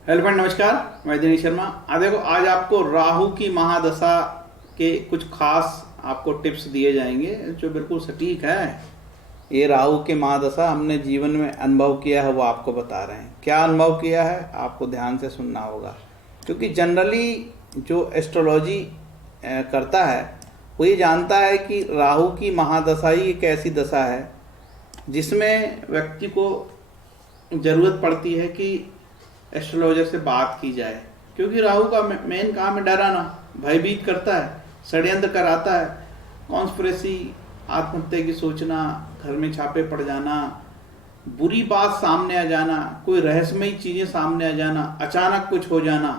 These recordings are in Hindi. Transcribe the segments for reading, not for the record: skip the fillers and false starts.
हेलो फ्रेंड, नमस्कार। मैं दिनेश शर्मा। देखो, आज आपको राहु की महादशा के कुछ खास आपको टिप्स दिए जाएंगे जो बिल्कुल सटीक है। ये राहु की महादशा हमने जीवन में अनुभव किया है, वो आपको बता रहे हैं। क्या अनुभव किया है आपको ध्यान से सुनना होगा, क्योंकि जनरली जो एस्ट्रोलॉजी करता है वो ये जानता है कि राहु की महादशा ही एक ऐसी दशा है जिसमें व्यक्ति को ज़रूरत पड़ती है कि एस्ट्रोलॉजर से बात की जाए, क्योंकि राहु का मेन काम है डराना, भयभीत करता है, षड्यंत्र कराता है, कॉन्स्पिरेसी, आत्महत्या की सोचना, घर में छापे पड़ जाना, बुरी बात सामने आ जाना, कोई रहस्यमयी चीज़ें सामने आ जाना, अचानक कुछ हो जाना।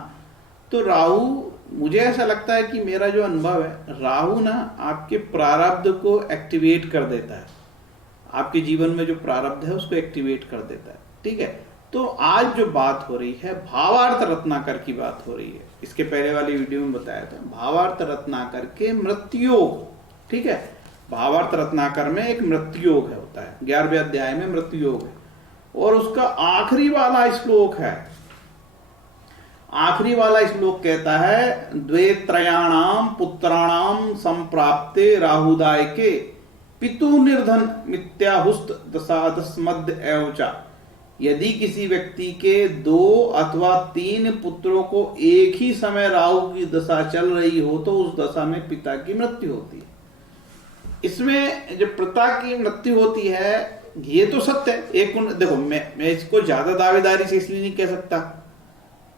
तो राहु, मुझे ऐसा लगता है कि मेरा जो अनुभव है, राहु ना आपके प्रारब्ध को एक्टिवेट कर देता है, आपके जीवन में जो प्रारब्ध है उसको एक्टिवेट कर देता है। ठीक है, तो आज जो बात हो रही है भावार्थ रत्नाकर की बात हो रही है। इसके पहले वाली वीडियो में बताया था भावार्थ रत्नाकर के मृत्युयोग। ठीक है, भावार्थ रत्नाकर में एक मृत्युयोग है, होता है 11वें अध्याय में मृत्युयोग है, और उसका आखिरी वाला श्लोक है। आखिरी वाला श्लोक कहता है, द्वे त्रयाणाम पुत्राणाम संप्राप्ते राहुदाय के पितु निर्धन मिथ्याहुस्त दशादश मध्य एवचा। यदि किसी व्यक्ति के 2 अथवा 3 पुत्रों को एक ही समय राहु की दशा चल रही हो तो उस दशा में पिता की मृत्यु होती है। इसमें जब पिता की मृत्यु होती है, ये तो सत्य है। एक देखो, मैं इसको ज्यादा दावेदारी से इसलिए नहीं कह सकता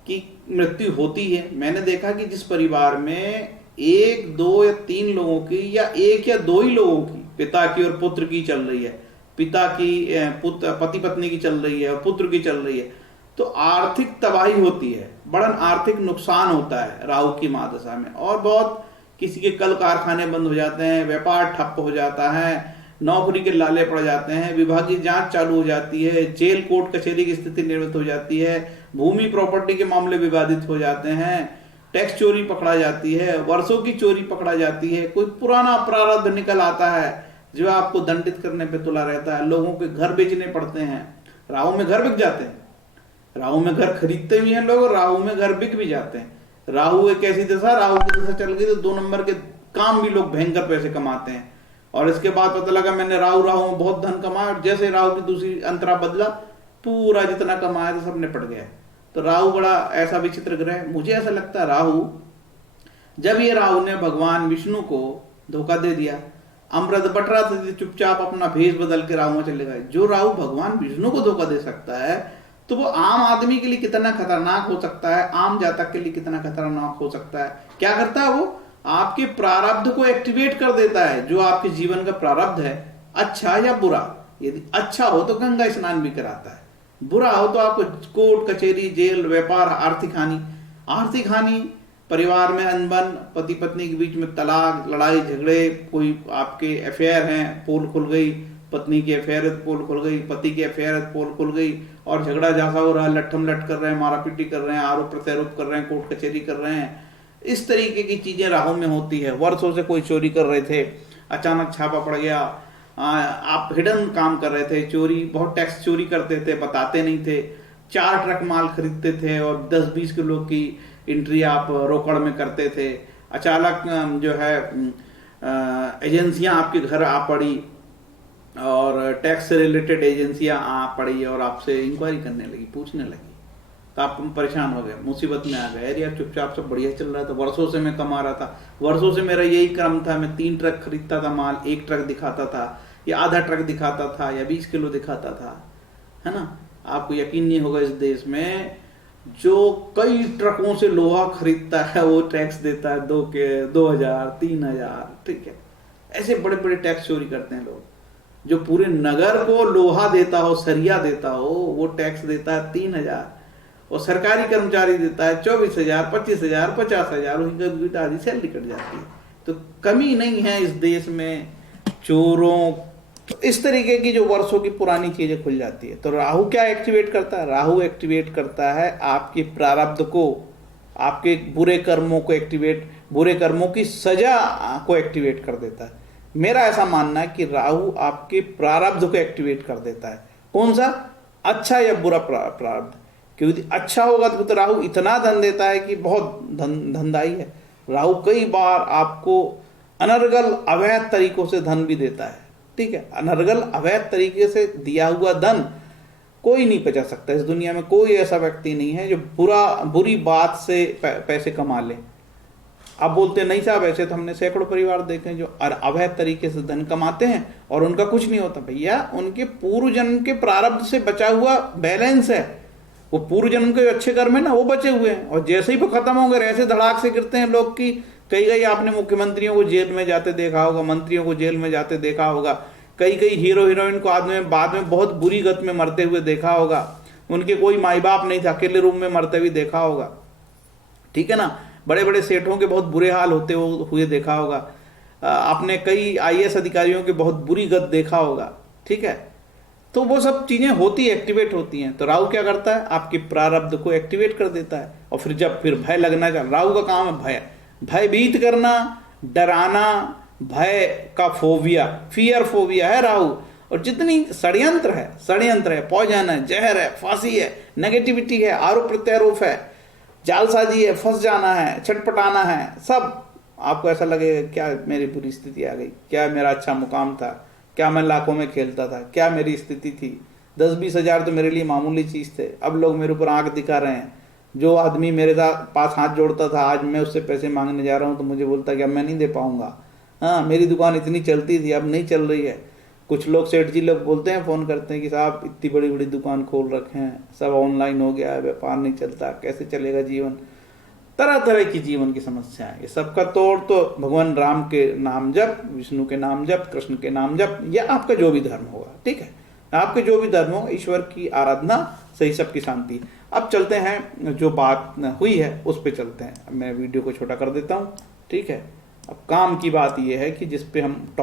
कि मृत्यु होती है। मैंने देखा कि जिस परिवार में 1, 2 या 3 लोगों की, या 1 या 2 ही लोगों की, पिता की और पुत्र की चल रही है, पिता की पति पत्नी की चल रही है और पुत्र की चल रही है, तो आर्थिक तबाही होती है, बड़ा आर्थिक नुकसान होता है राहु की महादशा में। और बहुत किसी के कल कारखाने बंद हो जाते हैं, व्यापार ठप्प हो जाता है, नौकरी के लाले पड़ जाते हैं, विभागीय जांच चालू हो जाती है, जेल कोर्ट कचहरी की स्थिति निर्मित हो जाती है, भूमि प्रॉपर्टी के मामले विवादित हो जाते हैं, टैक्स चोरी पकड़ा जाती है, वर्षों की चोरी पकड़ा जाती है, कोई पुराना प्रारब्ध निकल आता है जो आपको दंडित करने पे तुला रहता है, लोगों के घर बेचने पड़ते हैं। राहु में घर बिक जाते हैं, राहु में घर खरीदते भी हैं लोग और राहु में घर बिक भी जाते हैं। राहु एक ऐसी दशा, राहु की दशा चल गई तो 2 नंबर के काम भी लोग भयंकर पैसे कमाते हैं। और इसके बाद पता लगा मैंने राहु में बहुत धन कमाया, और जैसे राहु की दूसरी अंतरा बदला, पूरा जितना कमाया था सब निपट गया। तो राहु बड़ा ऐसा विचित्र ग्रह है। मुझे ऐसा लगता है राहु, जब ये राहु ने भगवान विष्णु को धोखा दे दिया, अमृत बट रहा था, चुपचाप अपना भेष बदल के राहु में चले गए। जो राहु भगवान विष्णु को धोखा दे सकता है, तो वो आम आदमी के लिए कितना खतरनाक हो सकता है, आम जातक के लिए कितना खतरनाक हो सकता है। क्या करता है वो? आपके प्रारब्ध को एक्टिवेट कर देता है। जो आपके जीवन का प्रारब्ध है, अच्छा या बुरा, यदि अच्छा हो तो गंगा स्नान भी कराता है, बुरा हो तो आपको कोर्ट कचहरी, जेल, व्यापार, आर्थिक हानि। आर्थिक हानि, परिवार में अनबन, पति पत्नी के बीच में तलाक, लड़ाई झगड़े, कोई आपके अफेयर हैं, पोल खुल गई, पत्नी की अफेयर पोल खुल गई, पति की अफेयर पोल खुल गई, और झगड़ा जैसा हो रहा है, लट्ठम लट कर रहे हैं, मारापीटी कर रहे हैं, आरोप प्रत्यारोप कर रहे हैं, कोर्ट कचहरी कर रहे हैं। इस तरीके की चीजें राहु में होती है। वर्षों से कोई चोरी कर रहे थे, अचानक छापा पड़ गया, आप हिडन काम कर रहे थे, चोरी, बहुत टैक्स चोरी करते थे, बताते नहीं थे, 4 ट्रक माल खरीदते थे और 10-20 किलो की एंट्री आप रोकड़ में करते थे। अचानक जो है एजेंसियां आपके घर आ पड़ी, और टैक्स से रिलेटेड एजेंसियां आ पड़ी और आपसे इंक्वायरी करने लगी, पूछने लगी, तो आप परेशान हो गए, मुसीबत में आ गए। अरे यार, चुपचाप सब बढ़िया चल रहा था, वर्षों से मैं कमा रहा था, वर्षों से मेरा यही क्रम था, मैं 3 ट्रक खरीदता था माल, 1 ट्रक दिखाता था, या आधा ट्रक दिखाता था, या 20 किलो दिखाता था, है ना। आपको यकीन नहीं होगा, इस देश में जो कई ट्रकों से लोहा खरीदता है वो टैक्स देता है 2,000 3,000। ठीक है, ऐसे बड़े बड़े टैक्स चोरी करते हैं लोग। जो पूरे नगर को लोहा देता हो, सरिया देता हो, वो टैक्स देता है 3,000, और सरकारी कर्मचारी देता है 24,000, 25,000, 50,000, उनकी आधी सैलरी कट जाती है। तो कमी नहीं है इस देश में चोरों। तो इस तरीके की जो वर्षों की पुरानी चीजें खुल जाती है। तो राहु क्या एक्टिवेट करता है? राहु एक्टिवेट करता है आपके प्रारब्ध को, आपके बुरे कर्मों को एक्टिवेट, बुरे कर्मों की सजा को एक्टिवेट कर देता है। मेरा ऐसा मानना है कि राहु आपके प्रारब्ध को एक्टिवेट कर देता है। कौन सा? अच्छा या बुरा प्रारब्ध। क्योंकि अच्छा होगा तो राहु इतना धन देता है कि बहुत धनदायी है। राहु कई बार आपको अनर्गल अवैध तरीकों से धन भी देता है। ठीक है, अनर्गल अवैध तरीके से दिया हुआ धन कोई नहीं बचा सकता। इस दुनिया में कोई ऐसा व्यक्ति नहीं है जो बुरी बात से पैसे कमा ले। आप बोलते नहीं साहब, ऐसे तो हमने सैकड़ों परिवार देखे हैं जो अवैध तरीके से धन कमाते हैं और उनका कुछ नहीं होता। भैया, उनके पूर्व जन्म के प्रारब्ध से बचा हुआ बैलेंस है। वो पूर्व जन्म के अच्छे कर्म है ना, वो बचे हुए हैं, और जैसे ही वो खत्म हो गए ऐसे धड़ाक से गिरते हैं लोग की। कई आपने मुख्यमंत्रियों को जेल में जाते देखा होगा, मंत्रियों को जेल में जाते देखा होगा, कई हीरो हीरोइन को बाद में बहुत बुरी गत में मरते हुए देखा होगा। उनके कोई माई बाप नहीं था, अकेले रूम में मरते हुए देखा होगा। ठीक है ना, बड़े बड़े सेठों के बहुत बुरे हाल होते हुए देखा होगा। आपने कई IAS अधिकारियों के बहुत बुरी गत देखा होगा। ठीक है, तो वो सब चीजें होती है, एक्टिवेट होती हैं। तो राहु क्या करता है, आपके प्रारब्ध को एक्टिवेट कर देता है। और फिर भय लगना चाहिए। राहु का काम है भयभीत करना, डराना, भय का फोबिया, फियर फोबिया है राहु। और जितनी षड्यंत्र है, पॉइजन है, जहर है, फांसी है, नेगेटिविटी है, आरोप प्रत्यारोप है, जालसाजी है, फंस जाना है, छटपटाना है, सब आपको ऐसा लगेगा क्या मेरी बुरी स्थिति आ गई, क्या मेरा अच्छा मुकाम था, क्या मैं लाखों में खेलता था, क्या मेरी स्थिति थी, 10-20 हज़ार तो मेरे लिए मामूली चीज़ थे, अब लोग मेरे ऊपर आंख दिखा रहे हैं। जो आदमी मेरे पास हाथ जोड़ता था, आज मैं उससे पैसे मांगने जा रहा हूँ तो मुझे बोलता कि अब मैं नहीं दे पाऊंगा। हाँ, मेरी दुकान इतनी चलती थी, अब नहीं चल रही है। कुछ लोग सेठ जी लोग बोलते हैं, फ़ोन करते हैं कि साहब इतनी बड़ी बड़ी दुकान खोल रखे हैं, सब ऑनलाइन हो गया है, व्यापार नहीं चलता, कैसे चलेगा जीवन। तरह तरह की जीवन की समस्याएं। ये सबका तोड़ तो भगवान राम के नाम जप, विष्णु के नाम जप, कृष्ण के नाम जप, या आपका जो भी धर्म होगा। ठीक है, आपके जो भी धर्म हो, ईश्वर की आराधना, सही सबकी शांति। अब चलते हैं, जो बात हुई है उस पर चलते हैं। मैं वीडियो को छोटा कर देता हूँ। ठीक है, अब काम की बात यह है कि जिस पे हम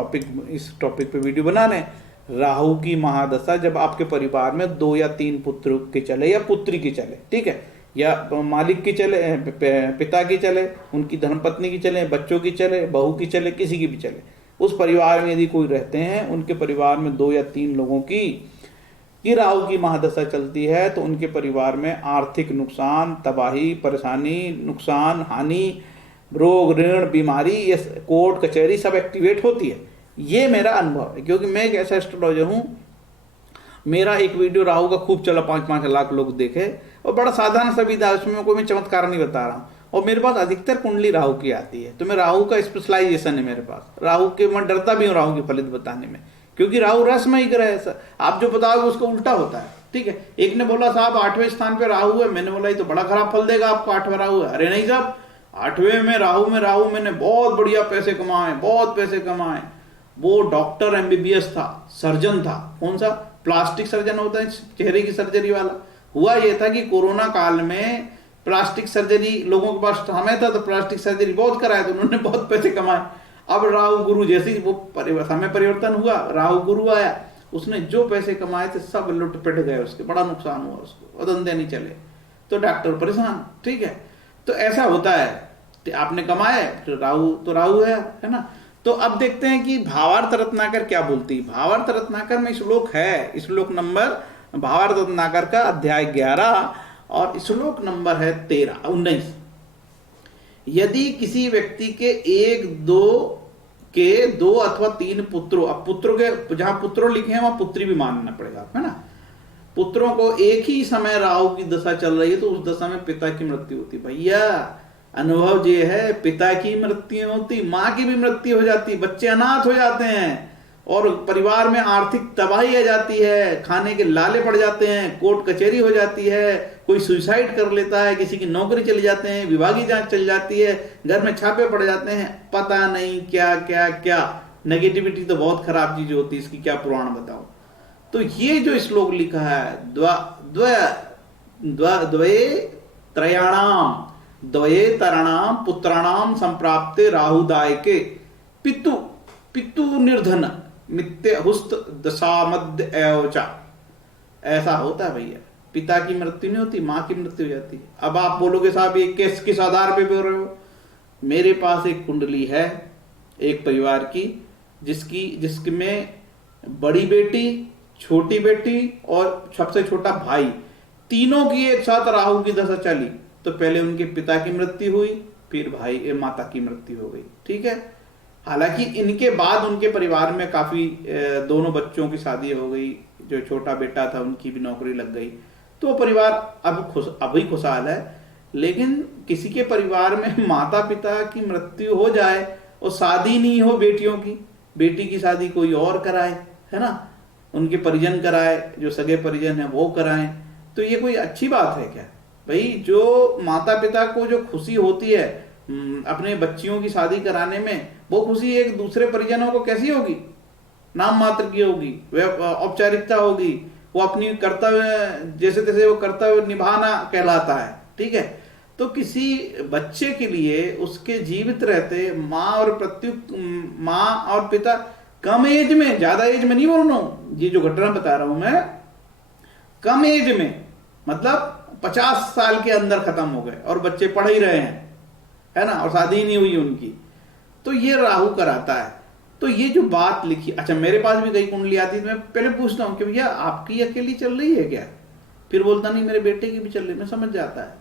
इस टॉपिक पे वीडियो बना रहे हैं, राहु की महादशा जब आपके परिवार में 2 या 3 पुत्र के चले या पुत्री की चले, ठीक है, या मालिक की चले, पिता की चले, उनकी धर्मपत्नी की चले, बच्चों की चले, बहू की चले, किसी की भी चले, उस परिवार में यदि कोई रहते हैं, उनके परिवार में 2 या 3 लोगों की राहु की महादशा चलती है, तो उनके परिवार में आर्थिक नुकसान, तबाही, परेशानी, नुकसान, हानि, रोग, ऋण, बीमारी, ये कोर्ट कचहरी सब एक्टिवेट होती है। ये मेरा अनुभव है, क्योंकि मैं एक ऐसा एस्ट्रोलॉजर हूँ। मेरा एक वीडियो राहु का खूब चला, 5-5 लाख लोग देखे, और बड़ा साधारण सा विधा, उसमें कोई मैं चमत्कार नहीं बता रहा हूँ। और मेरे पास अधिकतर कुंडली राहु की आती है, तो मैं राहु का स्पेशलाइजेशन है मेरे पास। राहु के मैं डरता भी हूँ राहु की फलित बताने में, क्योंकि राहु रसमयी ग्रह है। आप जो बताओगे उसको उल्टा होता है। ठीक है, एक ने बोला साहब 8वें स्थान पे राहु है, मैंने बोला ये तो बड़ा खराब फल देगा आपको, 8वां राहु है। अरे नहीं साहब, 8वें में राहु मैंने बहुत बढ़िया पैसे कमाए, बहुत पैसे कमाए। वो डॉक्टर MBBS था, सर्जन था। कौन सा? प्लास्टिक सर्जन होता है, चेहरे की सर्जरी वाला। हुआ ये था कि कोरोना काल में प्लास्टिक सर्जरी लोगों के पास समय था, तो प्लास्टिक सर्जरी बहुत कराया, तो उन्होंने बहुत पैसे कमाए। अब राहु गुरु जैसे ही वो समय परिवर्तन हुआ, राहु गुरु आया, उसने जो पैसे कमाए थे सब लुट पिट गए उसके, बड़ा नुकसान हुआ उसको, और धंधे नहीं चले, तो डॉक्टर परेशान। ठीक है, तो ऐसा होता है, तो आपने कमाए तो राहु है ना। तो अब देखते हैं कि भावार्थ रत्नाकर क्या बोलती है। भावार्थ रत्नाकर में श्लोक है, श्लोक नंबर, भावार्थ रत्नाकर का अध्याय 11 और श्लोक नंबर है 19। यदि किसी व्यक्ति के 2 अथवा 3 पुत्रों, अब पुत्रों के जहां पुत्रों लिखे हैं वहां पुत्री भी मानना पड़ेगा, है ना। पुत्रों को एक ही समय राहु की दशा चल रही है, तो उस दशा में पिता की मृत्यु होती। भैया अनुभव ये है, पिता की मृत्यु होती, माँ की भी मृत्यु हो जाती, बच्चे अनाथ हो जाते हैं, और परिवार में आर्थिक तबाही आ जाती है, खाने के लाले पड़ जाते हैं, कोर्ट कचहरी हो जाती है, कोई सुसाइड कर लेता है, किसी की नौकरी चली जाते हैं, विभागीय जांच चल जाती है, घर में छापे पड़ जाते हैं, पता नहीं क्या क्या क्या। नेगेटिविटी तो बहुत खराब चीज होती है, इसकी क्या पुराण बताओ। तो ये जो श्लोक लिखा है, द्वये तराणाम पुत्राणाम संप्राप्ते राहुदायके पितु निर्धन मित्य हुस्त दशामद एवचा। ऐसा होता है भैया, पिता की मृत्यु नहीं होती, माँ की मृत्यु हो जाती है। अब आप बोलोगे साहब ये किस आधार पे बोल रहे हो। मेरे पास एक कुंडली है एक परिवार की, जिसमें बड़ी बेटी, छोटी बेटी और सबसे छोटा भाई, तीनों की एक साथ राहु की दशा चली तो पहले उनके पिता की मृत्यु हुई, फिर माता की मृत्यु हो गई। ठीक है, हालांकि इनके बाद उनके परिवार में काफी दोनों बच्चों की शादी हो गई, जो छोटा बेटा था उनकी भी नौकरी लग गई, तो परिवार अभी खुशहाल है। लेकिन किसी के परिवार में माता पिता की मृत्यु हो जाए और शादी नहीं हो बेटियों की, बेटी की शादी कोई और कराए, है ना, उनके परिजन कराए, जो सगे परिजन है वो कराएं, तो ये कोई अच्छी बात है क्या भाई? जो माता पिता को जो खुशी होती है अपने बच्चियों की शादी कराने में, वो खुशी एक दूसरे परिजनों को कैसी होगी? नाम मात्र की होगी, वह औपचारिकता होगी, वो अपनी कर्तव्य जैसे तैसे वो कर्तव्य निभाना कहलाता है। ठीक है, तो किसी बच्चे के लिए उसके जीवित रहते माँ और पिता कम एज में, ज्यादा एज में नहीं बोल रहा हूं, ये जो घटना बता रहा हूं मैं, कम एज में मतलब 50 साल के अंदर खत्म हो गए और बच्चे पढ़ ही रहे हैं, है ना, और शादी नहीं हुई उनकी, तो ये राहु कराता है। तो ये जो बात लिखी, अच्छा मेरे पास भी कई कुंडली आती है, मैं पहले पूछता हूं कि भैया आपकी अकेली चल रही है क्या? फिर बोलता नहीं मेरे बेटे की भी चल रही, मैं समझ जाता है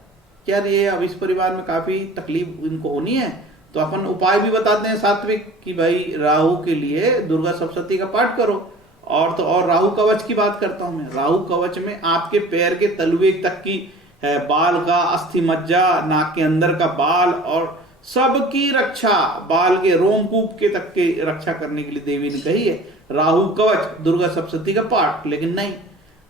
क्या ये अब इस परिवार में काफी तकलीफ इनको होनी है, तो अपन उपाय भी बताते हैं सात्विक कि भाई राहु के लिए दुर्गा सप्तशती का पाठ करो। और तो और राहु कवच की बात करता हूं मैं। राहु कवच में आपके पैर के तलवे तक की बाल का अस्थि मज्जा, नाक के अंदर का बाल और सबकी रक्षा, बाल के रोमकूप के तक के रक्षा करने के लिए देवी ने कही है राहु कवच दुर्गा सप्तशती का पाठ। लेकिन नहीं,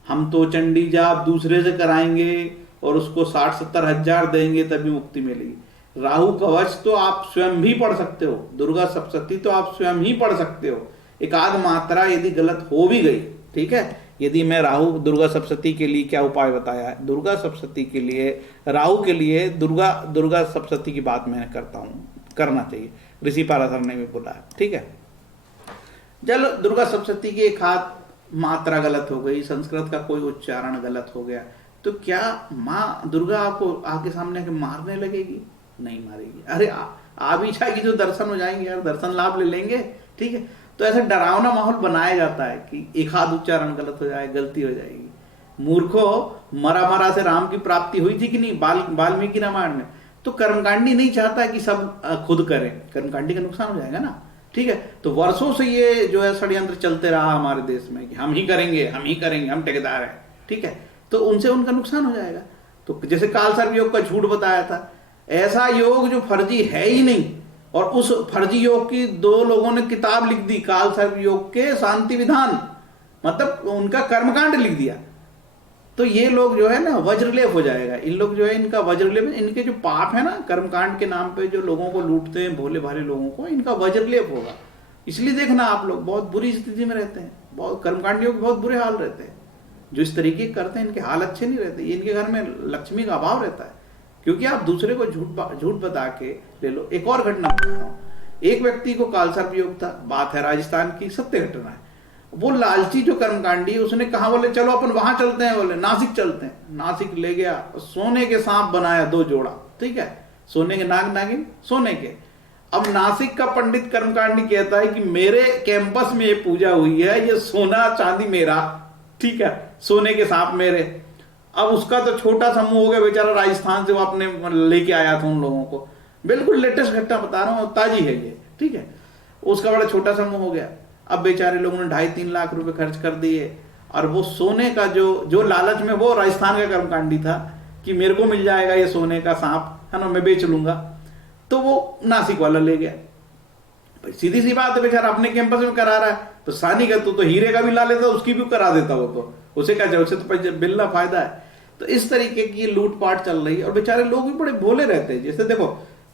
हम तो चंडी जाप दूसरे से कराएंगे और उसको 60-70 हजार देंगे तभी मुक्ति मिलेगी। राहु कवच तो आप स्वयं भी पढ़ सकते हो, दुर्गा सप्तशती तो आप स्वयं ही पढ़ सकते हो। एक आध मात्रा यदि गलत हो भी गई, ठीक है, यदि मैं राहु दुर्गा सप्तशती के लिए क्या उपाय बताया है, दुर्गा सप्तशती के लिए, राहु के लिए दुर्गा सप्तशती की बात मैं करता हूं, करना चाहिए, ऋषि पाराशर ने भी बोला है। ठीक है, चलो दुर्गा सप्तशती की एक हाथ मात्रा गलत हो गई, संस्कृत का कोई उच्चारण गलत हो गया, तो क्या माँ दुर्गा आपको आके सामने आके मारने लगेगी? नहीं मारेगी। अरे आ भी जाएगी, जो दर्शन हो जाएंगे यार, दर्शन लाभ ले लेंगे। ठीक है, तो ऐसा डरावना माहौल बनाया जाता है कि एक हाथ उच्चारण गलत हो जाए, गलती हो जाएगी। मूर्खो, मरा से राम की प्राप्ति हुई थी कि नहीं वाल्मीकि रामायण में? तो कर्मकांडी नहीं चाहता कि सब खुद करें, कर्मकांडी का नुकसान हो जाएगा ना। ठीक है, तो वर्षों से ये जो है षड्यंत्र चलते रहा हमारे देश में कि हम ही करेंगे, हम ठेकेदार हैं। ठीक है, तो उनसे उनका नुकसान हो जाएगा। तो जैसे कालसर्प योग का झूठ बताया था, ऐसा योग जो फर्जी है ही नहीं, और उस फर्जी योग की 2 लोगों ने किताब लिख दी, कालसर्प योग के शांति विधान, मतलब उनका कर्मकांड लिख दिया। तो ये लोग जो है ना वज्रलेप हो जाएगा, इन लोग जो है इनका वज्रलेप, इनके जो पाप है ना कर्मकांड के नाम पे जो लोगों को लूटते हैं, भोले भाले लोगों को, इनका वज्रलेप होगा। इसलिए देखना आप लोग बहुत बुरी स्थिति में रहते हैं, बहुत कर्मकांडियों के बहुत बुरे हाल रहते हैं, जो इस तरीके करते हैं इनके हाल अच्छे नहीं रहते। ये इनके घर में लक्ष्मी का अभाव रहता है, क्योंकि आप दूसरे को झूठ बता के ले लो। एक और घटना बताता हूं, एक व्यक्ति को कालसर्प योग था, बात है राजस्थान की, सत्य घटना है। वो लालची जो कर्मकांडी, उसने कहा बोले चलो अपन वहां चलते हैं, बोले नासिक चलते हैं। नासिक ले गया, सोने के सांप बनाया 2 जोड़ा। ठीक है, सोने के नागिन सोने के। अब नासिक का पंडित कर्मकांडी कहता है कि मेरे कैंपस में ये पूजा हुई है, ये सोना चांदी मेरा, ठीक है, सोने के सांप मेरे। अब उसका तो छोटा समूह हो गया बेचारा, राजस्थान से वो अपने लेके आया था उन लोगों को, बिल्कुल लेटेस्ट घटना बता रहा हूं, ताजी है ये। ठीक है, उसका बड़ा छोटा समूह हो गया। अब बेचारे लोगों ने 2.5-3 लाख रुपए खर्च कर दिए, और वो सोने का जो लालच में, वो राजस्थान का कर्मकांडी था कि मेरे को मिल जाएगा ये सोने का सांप, है ना, मैं बेच लूंगा, तो वो नासिक वाला ले गया। सीधी सी बात है, बेचारा अपने कैंपस में करा रहा है, तो सानी का तो हीरे का भी ला लेता, उसकी भी करा देता, वो तो उसे क्या चाहिए, उसे तो बिल्ला फायदा है। तो इस तरीके की लूटपाट चल रही है, और बेचारे लोग भी बड़े भोले रहते हैं। जैसे देखो,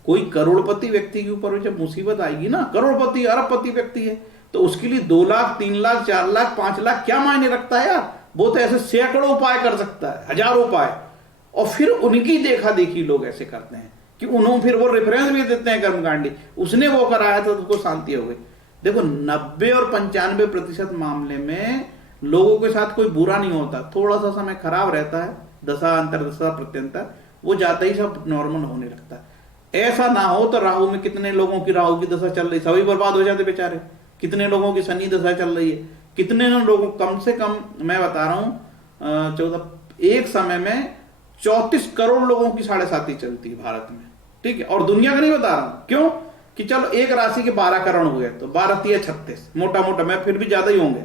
कोई करोड़पति व्यक्ति के ऊपर जब मुसीबत आएगी ना, करोड़पति अरबपति व्यक्ति है, तो उसके लिए 2 लाख 3 लाख 4 लाख 5 लाख क्या मायने रखता है यार? वो तो ऐसे सैकड़ों उपाय कर सकता है, हजारों उपाय, और फिर उनकी देखा देखी लोग ऐसे करते हैं कि उन्होंने फिर वो रेफरेंस भी देते हैं कर्मकांडी, उसने वो कराया था तो उसको शांति हो गई। देखो 90 और 95% मामले में लोगों के साथ कोई बुरा नहीं होता, थोड़ा सा समय खराब रहता है, दशा अंतरदशा प्रत्यंतर, वो जाता ही सब नॉर्मल होने लगता है। ऐसा ना हो तो राहु में कितने लोगों की राहु की दशा चल रही, सभी बर्बाद हो जाते बेचारे। कितने लोगों की शनि दशा चल रही है, कितने लोगों, कम से कम मैं बता रहा हूं एक समय में 34 करोड़ लोगों की 7.5 चलती है भारत में, ठीक है। और दुनिया का नहीं बता रहा हूं, क्यों कि चलो एक राशि के 12 करोड़ हो गए तो 12 तिया 36, मोटा मोटा, मैं फिर भी ज्यादा ही होंगे,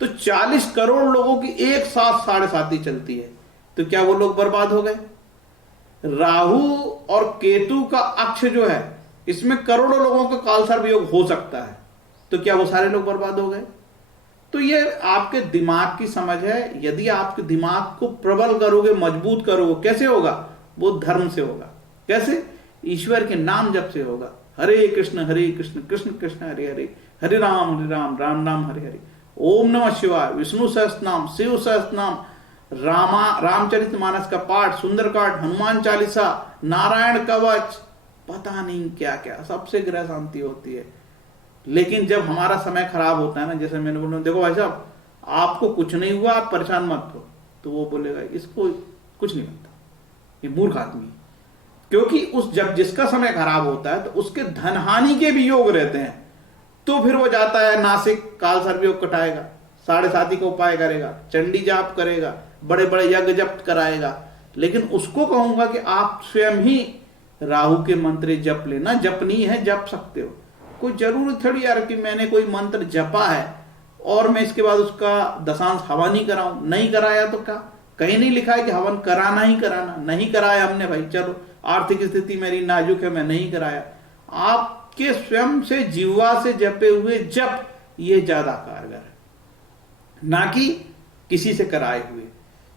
तो 40 करोड़ लोगों की एक साथ 7.5 चलती है। तो क्या वो लोग बर्बाद हो गए? राहु और केतु का अक्ष जो है, इसमें करोड़ों लोगों का कालसर्प योग हो सकता है, तो क्या वो सारे लोग बर्बाद हो गए? तो ये आपके दिमाग की समझ है। यदि आपके दिमाग को प्रबल करोगे, मजबूत करोगे, कैसे होगा? वो धर्म से होगा। कैसे? ईश्वर के नाम जप से होगा। हरे कृष्ण कृष्ण कृष्ण हरे हरे, हरे राम राम नाम हरे हरे। ओम नमः शिवाय, विष्णु सहस्त्र नाम, शिव सहस्त्र नाम, रामचरितमानस का पाठ, सुंदरकांड, हनुमान चालीसा, नारायण कवच, पता नहीं क्या क्या, सबसे ग्रह शांति होती है। लेकिन जब हमारा समय खराब होता है ना, जैसे मैंने बोला, देखो भाई साहब आपको कुछ नहीं हुआ, आप परेशान मत हो, तो वो बोलेगा इसको कुछ नहीं होता, ये मूर्ख आदमी। क्योंकि उस जब जिसका समय खराब होता है तो उसके धन हानि के भी योग रहते हैं, तो फिर वो जाता है नासिक कालसर्प योग कटाएगा, 7.5 का उपाय करेगा, चंडी जाप करेगा, बड़े बड़े यज्ञ जप कराएगा। लेकिन उसको कहूंगा कि आप स्वयं ही राहु के मंत्र जप लेना। जपनी है, जप सकते हो, कोई जरूरत थोड़ी यार कि मैंने कोई मंत्र जपा है और मैं इसके बाद उसका दशांश हवन नहीं कराऊं। नहीं कराया तो क्या? कहीं नहीं लिखा है कि हवन कराना ही कराना। नहीं कराया हमने, भाई चलो आर्थिक स्थिति मेरी नाजुक है, मैं नहीं कराया। आपके स्वयं से जीवा से जपे हुए जप ये ज्यादा कारगर है, ना कि किसी से कराए हुए।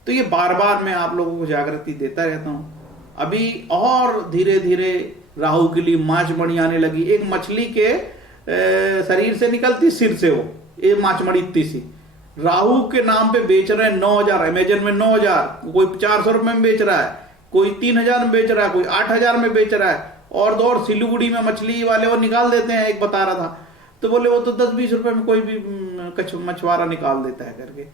तो ये बार बार मैं आप लोगों को जागृति देता रहता हूं। अभी और धीरे धीरे राहु के लिए माछमणि आने लगी। एक मछली के शरीर से निकलती, सिर से वो ये माछमणि इतनी सी, राहु के नाम पे बेच रहे हैं 9,000, अमेजन में 9,000, कोई 400 रुपए में बेच रहा है, कोई 3,000 में बेच रहा है, कोई 8,000 में बेच रहा है। और तो और सिलीगुड़ी में मछली वाले वो निकाल देते हैं, एक बता रहा था, तो बोले वो तो 10-20 रुपए में कोई भी मछुआरा निकाल देता है करके।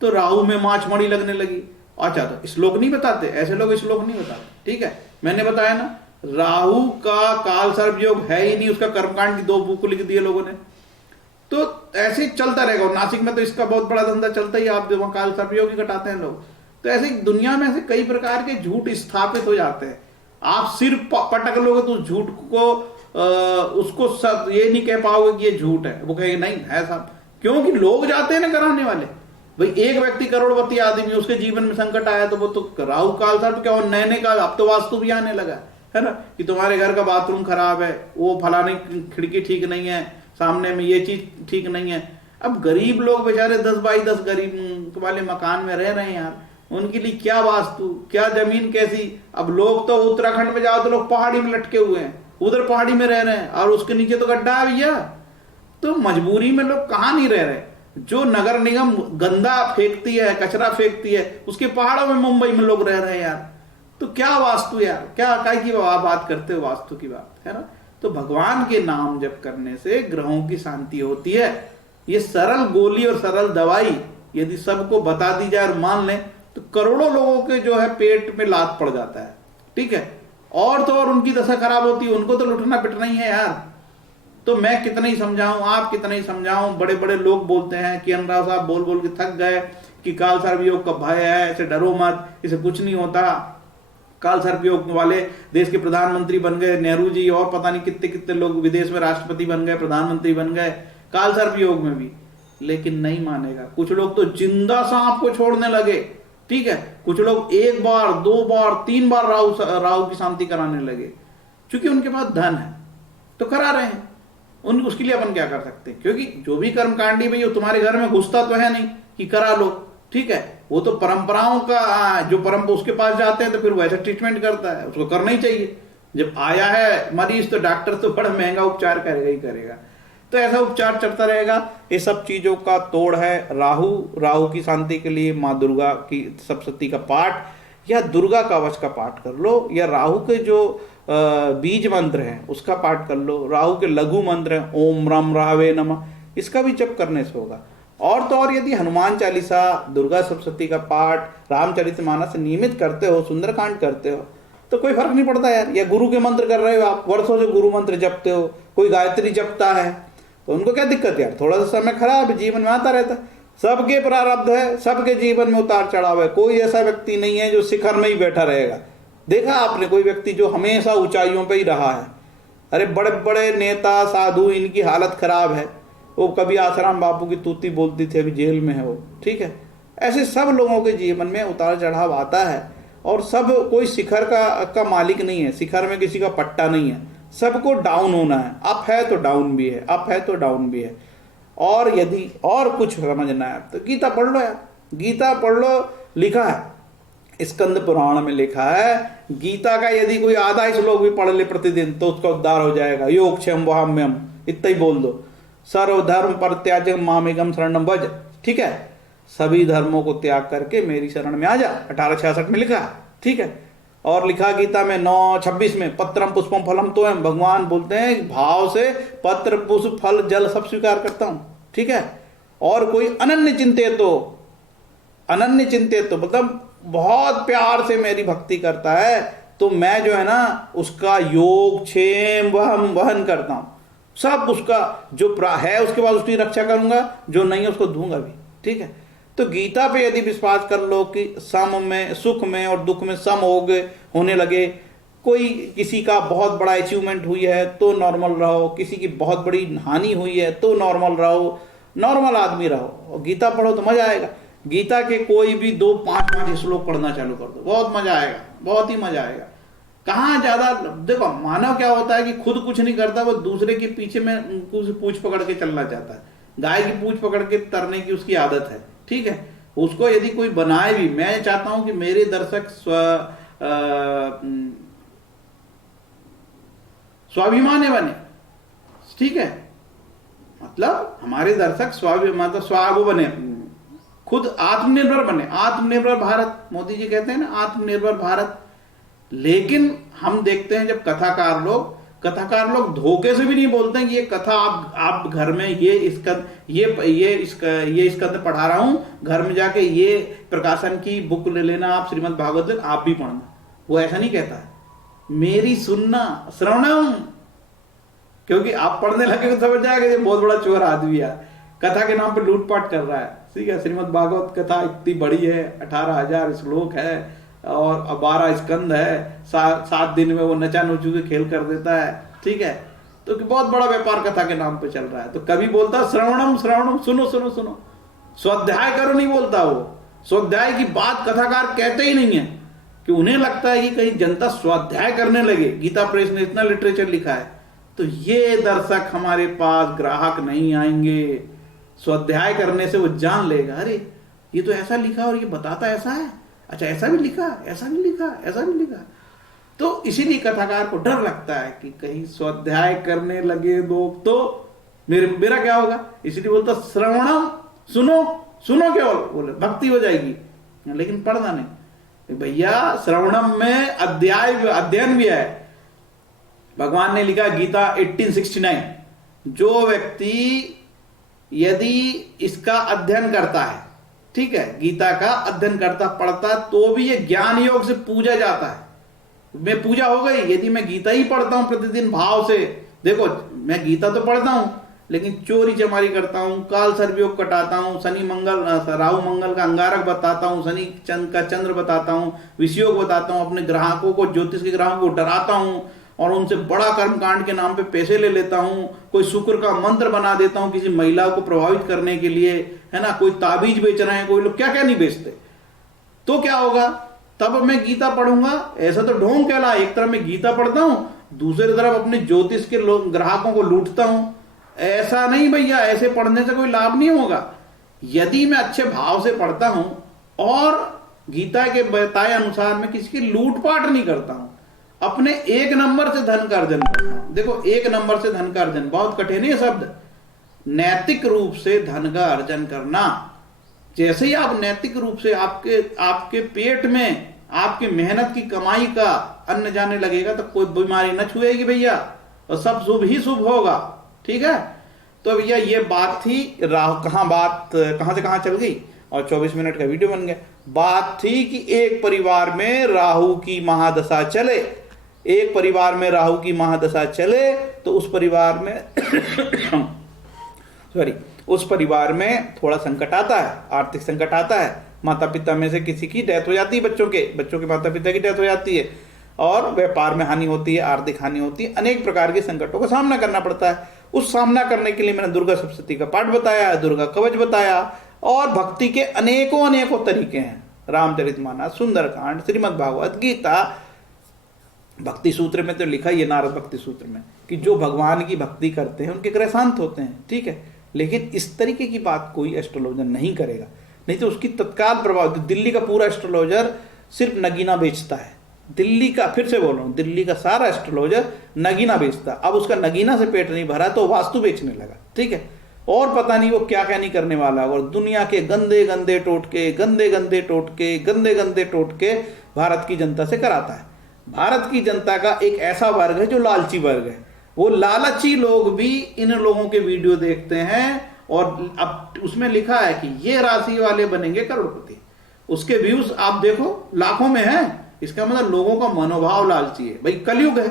तो राहु में माछमणि लगने लगी। अच्छा, तो श्लोक नहीं बताते, ऐसे लोग श्लोक नहीं बताते, ठीक है। मैंने बताया ना, राहु का कालसर्प योग है ही नहीं, उसका कर्मकांड की 2 बुक लिख दिए लोगों ने। तो ऐसे चलता रहेगा। नासिक में तो इसका बहुत बड़ा धंधा चलता ही, आप वहां कालसर्प योग ही कटाते हैं लोग। तो ऐसे दुनिया में ऐसे कई प्रकार के झूठ स्थापित हो जाते हैं। आप सिर पटक लोगे तो उस झूठ को उसको सब ये नहीं कह पाओगे कि ये झूठ है, वो कहेंगे नहीं है साहब, क्योंकि लोग जाते हैं ना कराने वाले। भाई एक व्यक्ति करोड़पति आदमी, उसके जीवन में संकट आया तो वो तो राहु कालसर्प क्या, और नए काल, अब तो वास्तु भी आने लगा है ना, कि तुम्हारे घर का बाथरूम खराब है, वो फलाने खिड़की ठीक नहीं है, सामने में ये चीज ठीक नहीं है। अब गरीब लोग बेचारे 10x10 गरीब वाले मकान में रह रहे हैं यार, उनके लिए क्या वास्तु, क्या जमीन कैसी। अब लोग तो उत्तराखंड में जाओ तो लोग पहाड़ी में लटके हुए हैं, उधर पहाड़ी में रह रहे हैं, और उसके नीचे तो गड्ढा है भैया। तो मजबूरी में लोग कहां नहीं रह रहे। जो नगर निगम गंदा फेंकती है, कचरा फेंकती है, उसके पहाड़ों में मुंबई में लोग रह रहे हैं यार। तो क्या वास्तु यार, क्या काय की बात करते हो वास्तु की बात, है ना। तो भगवान के नाम जप करने से ग्रहों की शांति होती है। ये सरल गोली और सरल दवाई यदि सबको बता दी जाए और मान लें तो करोड़ों लोगों के जो है पेट में लात पड़ जाता है, ठीक है। और तो और उनकी दशा खराब होती है, उनको तो लुटना पिटना ही है यार। तो मैं कितना ही समझाऊं, आप कितना ही समझाऊं। बड़े बड़े लोग बोलते हैं कि अनुराग साहब बोल बोल के थक गए कि कालसर्प योग का भय है, ऐसे डरो मत, इसे कुछ नहीं होता। कालसर्प योग वाले देश के प्रधानमंत्री बन गए, नेहरू जी, और पता नहीं कितने कितने लोग विदेश में राष्ट्रपति बन गए, प्रधानमंत्री बन गए कालसर्प योग में भी। लेकिन नहीं मानेगा। कुछ लोग तो जिंदा सांप को छोड़ने लगे, ठीक है। कुछ लोग 1 बार 2 बार 3 बार राहु की शांति कराने लगे, क्योंकि उनके पास धन है तो करा रहे हैं। उसके लिए अपन क्या कर सकते हैं, क्योंकि जो भी कर्मकांडी भाई, वो तुम्हारे घर में घुसता तो है नहीं कि करा लो, ठीक है। वो तो परंपराओं का जो उसके पास जाते हैं तो फिर वो ऐसा ट्रीटमेंट करता है, उसको करना ही चाहिए। जब आया है मरीज तो डॉक्टर तो बड़ा महंगा उपचार करेगा ही करेगा। तो ऐसा उपचार चलता रहेगा। ये सब चीजों का तोड़ है राहु की शांति के लिए माँ दुर्गा की सप्तशती का पाठ, या दुर्गा कवच का पाठ कर लो, या राहु के जो बीज मंत्र है उसका पाठ कर लो। राहु के लघु मंत्र है ओम रम राहवे नमः, इसका भी जप करने से होगा। और तो और यदि हनुमान चालीसा, दुर्गा सप्तशती का पाठ, रामचरितमानस नियमित करते हो, सुंदरकांड करते हो, तो कोई फर्क नहीं पड़ता यार। या गुरु के मंत्र कर रहे हो आप, वर्षों से गुरु मंत्र जपते हो, कोई गायत्री जपता है, तो उनको क्या दिक्कत यार। थोड़ा सा समय खराब जीवन में आता रहता है, सबके प्रारब्ध है, सबके जीवन में उतार चढ़ाव है। कोई ऐसा व्यक्ति नहीं है जो शिखर में ही बैठा रहेगा। देखा आपने कोई व्यक्ति जो हमेशा ऊंचाइयों पे ही रहा है? अरे बड़े बड़े नेता साधु, इनकी हालत खराब है। वो कभी आसाराम बापू की तूती बोलती थी, अभी जेल में है वो, ठीक है। ऐसे सब लोगों के जीवन में उतार चढ़ाव आता है, और सब कोई शिखर का मालिक नहीं है, शिखर में किसी का पट्टा नहीं है। सबको डाउन होना है, अप है तो डाउन भी है, अप है तो डाउन भी है। और यदि और कुछ समझना है तो गीता पढ़ लो यार, गीता पढ़ लो। लिखा है स्कंद पुराण में, लिखा है गीता का यदि कोई आधा श्लोक भी पढ़ ले प्रतिदिन तो उसका उद्धार हो जाएगा। योग क्षेम वहाम्यम, इतना ही बोल दो। सर्वधर्म परित्याज्य मामेकम शरणम भज, ठीक है। सभी धर्मों को त्याग करके मेरी शरण में आ जा, 1866 में लिखा, ठीक है। और लिखा गीता में 9:26 में, पत्रम पुष्पम फलम तो है। भगवान बोलते हैं भाव से पत्र पुष्प फल जल सब स्वीकार करता हूं, ठीक है। और कोई अनन्य चिंतित तो, अनन्य चिंतित तो मतलब बहुत प्यार से मेरी भक्ति करता है, तो मैं जो है ना उसका योग क्षेम वहन करता हूं। सब उसका जो है उसके बाद उसकी रक्षा करूंगा, जो नहीं है उसको दूंगा भी, ठीक है। तो गीता पे यदि विश्वास कर लो कि सम में, सुख में और दुख में सम होने लगे। कोई किसी का बहुत बड़ा अचीवमेंट हुई है तो नॉर्मल रहो, किसी की बहुत बड़ी हानि हुई है तो नॉर्मल रहो, नॉर्मल आदमी रहो। और गीता पढ़ो तो मजा आएगा। गीता के कोई भी 2-5 श्लोक पढ़ना चालू कर दो, बहुत मजा आएगा, बहुत ही मजा आएगा। कहाँ ज्यादा, देखो मानव क्या होता है कि खुद कुछ नहीं करता, वो दूसरे के पीछे में पूंछ पकड़ के चलना चाहता है। गाय की पूंछ पकड़ के तरने की उसकी आदत है, ठीक है। उसको यदि कोई बनाए भी, मैं चाहता हूं कि मेरे दर्शक स्वाभिमानी बने, ठीक है। मतलब हमारे दर्शक स्वाभिमान स्वागो बने, खुद आत्मनिर्भर बने। आत्मनिर्भर भारत, मोदी जी कहते हैं ना आत्मनिर्भर भारत। लेकिन हम देखते हैं जब कथाकार लोग धोखे से भी नहीं बोलते हैं कि ये कथा आप घर में ये स्कंद पढ़ा रहा हूं, घर में जाके ये प्रकाशन की बुक ले लेना, आप श्रीमद् भागवत आप भी पढ़ना। वो ऐसा नहीं कहता है, मेरी सुनना श्रवणम, क्योंकि आप पढ़ने लगे तो समझ जाएगा ये बहुत बड़ा चोर आदमी है, कथा के नाम पे लूटपाट कर रहा है, ठीक है। श्रीमद् भागवत कथा इतनी बड़ी है, 18,000 श्लोक है और 12 स्कंद है, 7 दिन में वो नचा नोचू के खेल कर देता है, ठीक है। तो बहुत बड़ा व्यापार कथा के नाम पे चल रहा है। तो कभी बोलता श्रवणम श्रवणम, सुनो सुनो सुनो, स्वाध्याय करो नहीं बोलता वो। स्वाध्याय की बात कथाकार कहते ही नहीं है, कि उन्हें लगता है कि कहीं जनता स्वाध्याय करने लगे। गीता प्रेस ने इतना लिटरेचर लिखा है, तो ये दर्शक हमारे पास ग्राहक नहीं आएंगे। स्वाध्याय करने से वो जान लेगा, अरे ये तो ऐसा लिखा और ये बताता ऐसा है, अच्छा ऐसा भी लिखा, ऐसा भी लिखा, ऐसा भी लिखा। तो इसीलिए कथाकार को डर लगता है कि कहीं स्वाध्याय करने लगे लोग तो मेरा क्या होगा। इसीलिए बोलता श्रवणम, सुनो सुनो, क्या बोले भक्ति हो जाएगी, लेकिन पढ़ना नहीं। भैया श्रवणम में अध्ययन भी है। भगवान ने लिखा गीता 1869, जो व्यक्ति यदि इसका अध्ययन करता है, ठीक है, गीता का अध्ययन करता पढ़ता, तो भी ये ज्ञान योग से पूजा जाता है। मैं पूजा हो गई यदि मैं गीता ही पढ़ता हूं प्रतिदिन भाव से। देखो मैं गीता तो पढ़ता हूं, लेकिन चोरी चमारी करता हूं, काल सर्वयोग कटाता हूं, शनि मंगल राहु मंगल का अंगारक बताता हूं, शनि का चंद्र बताता हूं, विषयोग बताता हूं, अपने ग्राहकों को, ज्योतिष के ग्राहकों को डराता हूं और उनसे बड़ा कर्मकांड के नाम पे पैसे ले लेता हूं। कोई शुक्र का मंत्र बना देता हूं किसी महिला को प्रभावित करने के लिए, है ना। कोई ताबीज बेच रहे हैं, कोई लोग क्या क्या नहीं बेचते। तो क्या होगा, तब मैं गीता पढ़ूंगा, ऐसा तो ढोंग कहला। एक तरफ मैं गीता पढ़ता हूं, दूसरी तरफ अपने ज्योतिष के लोग ग्राहकों को लूटता हूं। ऐसा नहीं भैया, ऐसे पढ़ने से कोई लाभ नहीं होगा। यदि मैं अच्छे भाव से पढ़ता हूं और गीता के बताए अनुसार मैं किसी की लूटपाट नहीं करता हूं, अपने 1 नंबर से धन का अर्जन करता हूं। देखो 1 नंबर से धन का अर्जन बहुत कठिन है शब्द, नैतिक रूप से धन का अर्जन करना। जैसे ही आप नैतिक रूप से आपके पेट में आपकी मेहनत की कमाई का अन्न जाने लगेगा, तो कोई बीमारी न छुएगी भैया, और सब शुभ ही शुभ होगा, ठीक है। तो भैया ये बात थी, कहां से कहां चल गई और 24 मिनट का वीडियो बन गया। बात थी कि एक परिवार में राहु की महादशा चले, एक परिवार में राहु की महादशा चले तो उस परिवार में उस परिवार में थोड़ा संकट आता है, आर्थिक संकट आता है, माता पिता में से किसी की डेथ हो जाती है, बच्चों के माता पिता की डेथ हो जाती है, और व्यापार में हानि होती है, आर्थिक हानि होती है, अनेक प्रकार के संकटों का सामना करना पड़ता है। उस सामना करने के लिए मैंने दुर्गा सप्तशती का पाठ बताया, दुर्गा कवच बताया, और भक्ति के अनेकों अनेकों तरीके हैं। रामचरितमानस, सुंदरकांड, श्रीमद् भागवत गीता, भक्ति सूत्र में तो लिखा ही है, नारद भक्ति सूत्र में, कि जो भगवान की भक्ति करते हैं उनके ग्रह शांत होते हैं, ठीक है। लेकिन इस तरीके की बात कोई एस्ट्रोलॉजर नहीं करेगा, नहीं तो उसकी तत्काल प्रभाव। दिल्ली का पूरा एस्ट्रोलॉजर सिर्फ नगीना बेचता है, दिल्ली का, फिर से बोल रहा हूँ, दिल्ली का सारा एस्ट्रोलॉजर नगीना बेचता। अब उसका नगीना से पेट नहीं भरा तो वास्तु बेचने लगा, ठीक है। और पता नहीं वो क्या क्या नहीं करने वाला, और दुनिया के गंदे गंदे टोटके, गंदे गंदे टोटके, गंदे गंदे टोटके भारत की जनता से कराता है। भारत की जनता का एक ऐसा वर्ग है जो लालची वर्ग है। वो लालची लोग भी इन लोगों के वीडियो देखते हैं, और अब उसमें लिखा है कि ये राशि वाले बनेंगे करोड़पति। उसके व्यूज आप देखो लाखों में है। इसका मतलब लोगों का मनोभाव लालची है। भाई कलयुग है,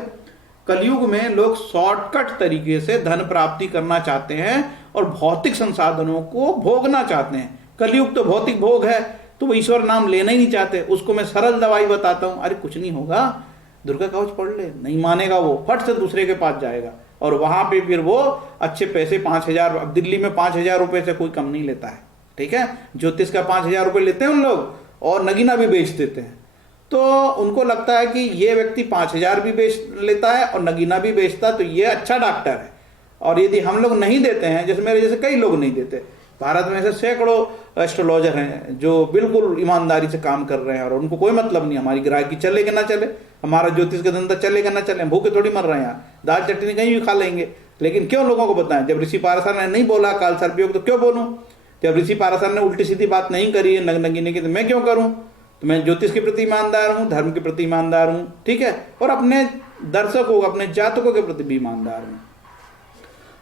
कलयुग में लोग शॉर्टकट तरीके से धन प्राप्ति करना चाहते हैं और भौतिक संसाधनों को भोगना चाहते हैं। कलयुग तो भौतिक भोग है, तो वो ईश्वर नाम लेना ही नहीं चाहते। उसको मैं सरल दवाई बताता हूं, अरे कुछ नहीं होगा, दुर्गा कवच पढ़ ले। नहीं मानेगा वो, फट से दूसरे के पास जाएगा, और वहां पे फिर वो अच्छे पैसे 5,000, अब दिल्ली में 5,000 रुपए से कोई कम नहीं लेता है, ठीक है। ज्योतिष का 5,000 रुपए लेते हैं उन लोग, और नगीना भी बेच देते हैं। तो उनको लगता है कि ये व्यक्ति 5,000 भी बेच लेता है और नगीना भी बेचता है, तो ये अच्छा डॉक्टर है। और यदि हम लोग नहीं देते हैं, जैसे मेरे जैसे कई लोग नहीं देते, भारत में से सैकड़ों एस्ट्रोलॉजर हैं जो बिल्कुल ईमानदारी से काम कर रहे हैं, और उनको कोई मतलब नहीं हमारी ग्राहकी चले कि ना चले, हमारा ज्योतिष का धंधा चले कि ना चले, भूखे थोड़ी मर रहे हैं यहाँ, दाल चटनी कहीं भी खा लेंगे। लेकिन क्यों लोगों को बताएं? जब ऋषि पाराशर ने नहीं बोला काल सर्पयोग, तो क्यों बोलूं? जब ऋषि पाराशर ने उल्टी सीधी बात नहीं करी है नगीने की, तो मैं क्यों करूं? तो मैं ज्योतिष के प्रति ईमानदार हूं, धर्म के प्रति ईमानदार हूं, ठीक है, और अपने दर्शकों, अपने जातकों के प्रति भी ईमानदार हूं।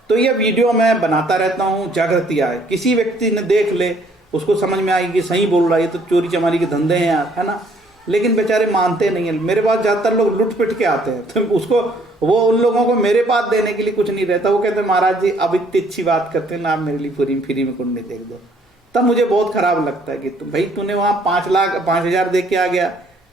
तो ये वीडियो मैं बनाता रहता हूं, जागृति आए, किसी व्यक्ति ने देख ले, उसको समझ में आएगी सही बोल रहा है, ये तो चोरी चमारी के धंधे हैं यार, है ना। लेकिन बेचारे मानते नहीं है। मेरे पास ज्यादातर लोग लुट पिट के आते हैं, तो उसको वो उन लोगों को मेरे पास देने के लिए कुछ नहीं रहता। वो कहते हैं महाराज जी अब इतनी अच्छी बात करते हैं ना, आप मेरे लिए फ्री में कुंडली देख दो। तब मुझे बहुत खराब लगता है कि तुम भाई तूने वहां 5,00,000 दे के आ गया,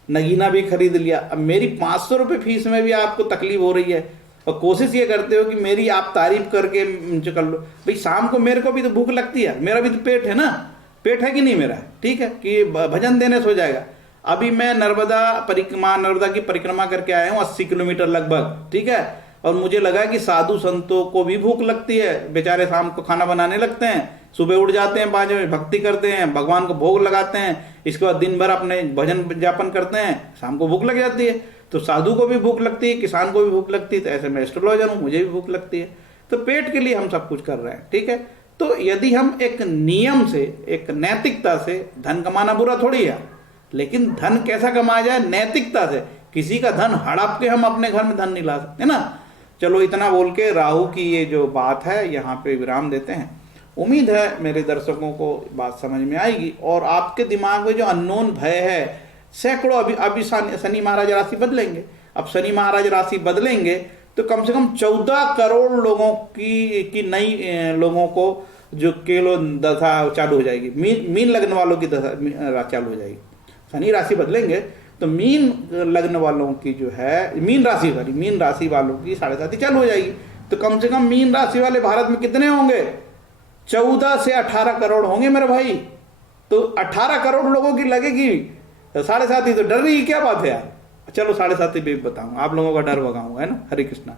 नगीना भी खरीद लिया, अब मेरी 500 रुपये फीस में भी आपको तकलीफ हो रही है, और कोशिश ये करते हो कि मेरी आप तारीफ करके मुझे कर लो। भाई शाम को मेरे को भी तो भूख लगती है, मेरा भी तो पेट है ना, पेट है कि नहीं मेरा, ठीक है, कि भजन देने से हो जाएगा। अभी मैं नर्मदा की परिक्रमा करके आया हूँ 80 किलोमीटर लगभग, ठीक है, और मुझे लगा कि साधु संतों को भी भूख लगती है, बेचारे शाम को खाना बनाने लगते हैं, सुबह उठ जाते हैं 5 बजे, भक्ति करते हैं, भगवान को भोग लगाते हैं, इसके बाद दिन भर अपने भजन जापन करते हैं, शाम को भूख लग जाती है। तो साधु को भी भूख लगती है, किसान को भी भूख लगती है, तो ऐसे मैं एस्ट्रोलॉजर हूँ, मुझे भी भूख लगती है। तो पेट के लिए हम सब कुछ कर रहे हैं, ठीक है। तो यदि हम एक नियम से, एक नैतिकता से, धन कमाना बुरा थोड़ी है, लेकिन धन कैसा कमाया जाए? नैतिकता से। किसी का धन हड़प के हम अपने घर में धन नहीं ला सकते ना। चलो इतना बोल के राहु की ये जो बात है यहाँ पे विराम देते हैं। उम्मीद है मेरे दर्शकों को बात समझ में आएगी, और आपके दिमाग में जो अननोन भय है, सैकड़ों अभी शनि महाराज राशि बदलेंगे। अब शनि महाराज राशि बदलेंगे तो कम से कम 14 करोड़ लोगों की नई लोगों को जो केवल दशा चालू हो जाएगी, मीन लग्न वालों की दशा चालू हो जाएगी। शनि राशि बदलेंगे तो मीन लग्न वालों की जो है, मीन राशि वालों की 7.5 चालू हो जाएगी। तो कम से कम मीन राशि वाले भारत में कितने होंगे? 14 से 18 करोड़ होंगे मेरे भाई। तो 18 करोड़ लोगों की लगेगी 7.5, तो डर रही क्या बात है यार। चलो 7.5 भी बताऊंगा, आप लोगों का डर भगाऊंगा, है ना। हरे कृष्णा।